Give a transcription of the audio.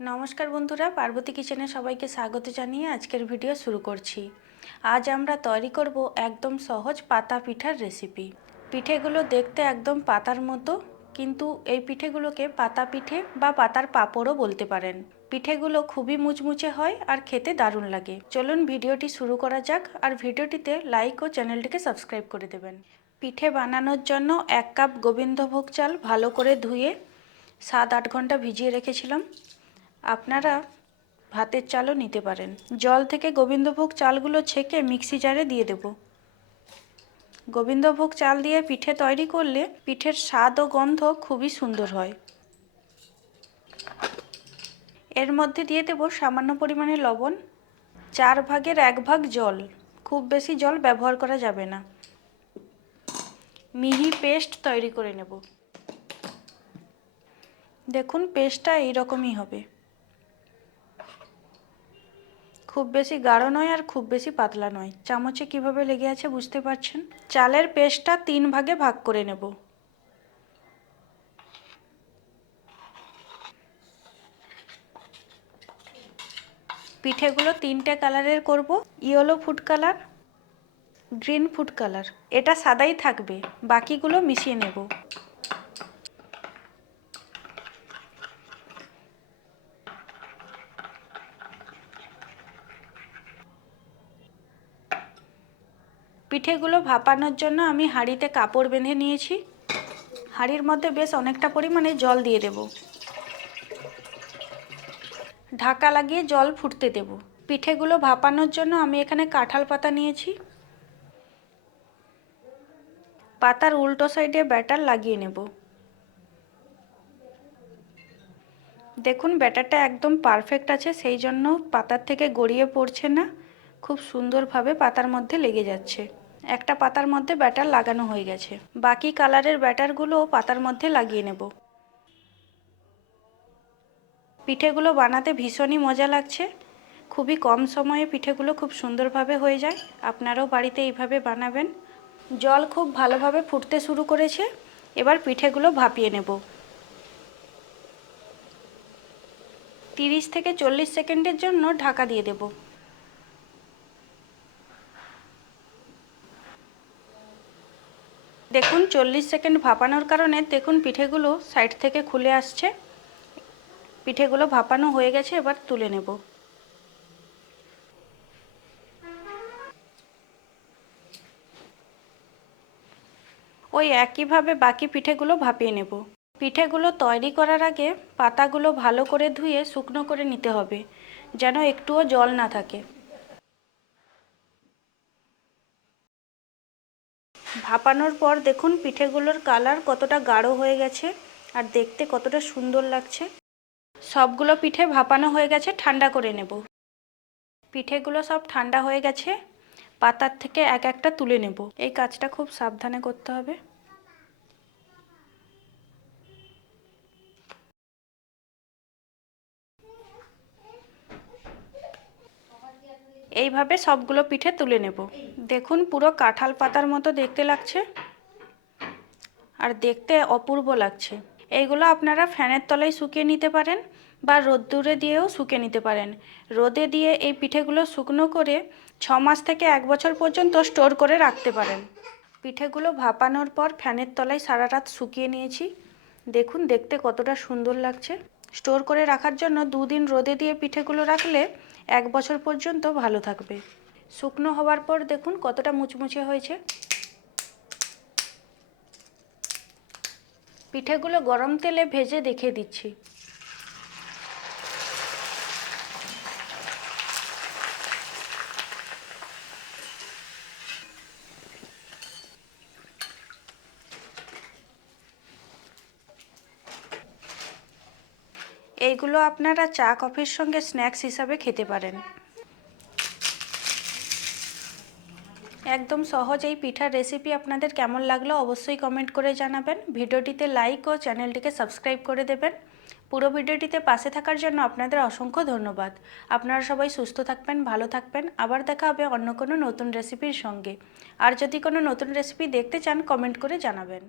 নমস্কার বন্ধুরা, পার্বতী কিচেনে সবাইকে স্বাগত জানিয়ে আজকের ভিডিও শুরু করছি। আজ আমরা তৈরি করব একদম সহজ পাতা পিঠার রেসিপি পিঠেগুলো দেখতে একদম পাতার মতো, কিন্তু এই পিঠেগুলোকে পাতা পিঠে বা পাতার পাঁপড়ও বলতে পারেন। পিঠেগুলো খুবই মুচমুচে হয় আর খেতে দারুণ লাগে। চলুন ভিডিওটি শুরু করা যাক আর ভিডিওটিতে লাইক ও চ্যানেলটিকে সাবস্ক্রাইব করে দেবেন। পিঠে বানানোর জন্য এক কাপ গোবিন্দভোগ চাল ভালো করে ধুয়ে সাত আট ঘণ্টা ভিজিয়ে রেখেছিলাম। আপনারা ভাতের চালও নিতে পারেন। জল থেকে গোবিন্দভোগ চালগুলো ছেঁকে মিক্সি জারে দিয়ে দেব। গোবিন্দভোগ চাল দিয়ে পিঠে তৈরি করলে পিঠের স্বাদ ও গন্ধ খুবই সুন্দর হয়। এর মধ্যে দিয়ে দেব সামান্য পরিমাণে লবণ। চার ভাগের এক ভাগ জল। খুব বেশি জল ব্যবহার করা যাবে না। মিহি পেস্ট তৈরি করে নেব। দেখুন, পেস্টটা এইরকমই হবে। খুব বেশি গাঢ় নয় আর খুব বেশি পাতলা নয়। চামচে কীভাবে লেগে আছে বুঝতে পারছেন? চালের পেস্টটা তিন ভাগে ভাগ করে নেব। পিঠেগুলো তিনটে কালারের করব। Yellow food colour, green food colour. এটা সাদাই থাকবে। বাকিগুলো মিশিয়ে নেব। পিঠেগুলো ভাপানোর জন্য আমি হাঁড়িতে কাপড় বেঁধে নিয়েছি। হাঁড়ির মধ্যে বেশ অনেকটা পরিমাণে জল দিয়ে দেব। ঢাকা লাগিয়ে জল ফুটতে দেব। পিঠেগুলো ভাপানোর জন্য আমি এখানে কাঁঠাল পাতা নিয়েছি। পাতার উল্টো সাইডে ব্যাটার লাগিয়ে নেব। দেখুন, ব্যাটারটা একদম পারফেক্ট আছে, সেই জন্য পাতার থেকে গড়িয়ে পড়ছে না। খুব সুন্দরভাবে পাতার মধ্যে লেগে যাচ্ছে। একটা পাতার মধ্যে ব্যাটার লাগানো হয়ে গেছে। বাকি কালারের ব্যাটারগুলোও পাতার মধ্যে লাগিয়ে নেব। পিঠেগুলো বানাতে ভীষণই মজা লাগছে। খুবই কম সময়ে পিঠেগুলো খুব সুন্দরভাবে হয়ে যায়। আপনারাও বাড়িতে এইভাবে বানাবেন। জল খুব ভালোভাবে ফুটতে শুরু করেছে। এবার পিঠেগুলো ভাপিয়ে নেব। তিরিশ থেকে চল্লিশ সেকেন্ডের জন্য ঢাকা দিয়ে দেবো। দেখুন, চল্লিশ সেকেন্ড ভাপানোর কারণে দেখুন পিঠেগুলো সাইড থেকে খুলে আসছে। পিঠেগুলো ভাপানো হয়ে গেছে, এবার তুলে নেব। ওই একইভাবে বাকি পিঠেগুলো ভাপিয়ে নেব। পিঠেগুলো তৈরি করার আগে পাতাগুলো ভালো করে ধুয়ে শুকনো করে নিতে হবে, যেন একটুও জল না থাকে। ভাপানোর পর দেখুন পিঠেগুলোর কালার কতটা গাঢ় হয়ে গেছে আর দেখতে কতটা সুন্দর লাগছে। সবগুলো পিঠে ভাপানো হয়ে গেছে, ঠান্ডা করে নেব। পিঠেগুলো সব ঠান্ডা হয়ে গেছে, পাতার থেকে এক একটা তুলে নেব। এই কাজটা খুব সাবধানে করতে হবে। এইভাবে সবগুলো পিঠে তুলে নেব। দেখুন, পুরো কাঁঠাল পাতার মতো দেখতে লাগছে আর দেখতে অপূর্ব লাগছে। এইগুলো আপনারা ফ্যানের তলায় শুকিয়ে নিতে পারেন বা রোদ্দুরে দিয়েও শুকিয়ে নিতে পারেন। রোদে দিয়ে এই পিঠেগুলো শুকনো করে ছ মাস থেকে এক বছর পর্যন্ত স্টোর করে রাখতে পারেন। পিঠেগুলো ভাপানোর পর ফ্যানের তলায় সারা রাত শুকিয়ে নিয়েছি। দেখুন, দেখতে কতটা সুন্দর লাগছে। স্টোর করে রাখার জন্য দুদিন রোদে দিয়ে পিঠেগুলো রাখলে এক বছর পর্যন্ত ভালো থাকবে। শুকনো হওয়ার পর দেখুন কতটা মুচমুচে হয়েছে। পিঠেগুলো গরম তেলে ভেজে দেখে দিচ্ছি। এইগুলো আপনারা চা, কফির সঙ্গে স্ন্যাক্স হিসাবে খেতে পারেন। একদম সহজ এই পিঠার রেসিপি আপনাদের কেমন লাগল অবশ্যই কমেন্ট করে জানাবেন। ভিডিওটিতে লাইক ও চ্যানেলটিকে সাবস্ক্রাইব করে দেবেন। পুরো ভিডিওটিতে পাশে থাকার জন্য আপনাদের অসংখ্য ধন্যবাদ। আপনারা সবাই সুস্থ থাকবেন, ভালো থাকবেন। আবার দেখা হবে অন্য কোনো নতুন রেসিপির সঙ্গে। আর যদি কোনো নতুন রেসিপি দেখতে চান কমেন্ট করে জানাবেন।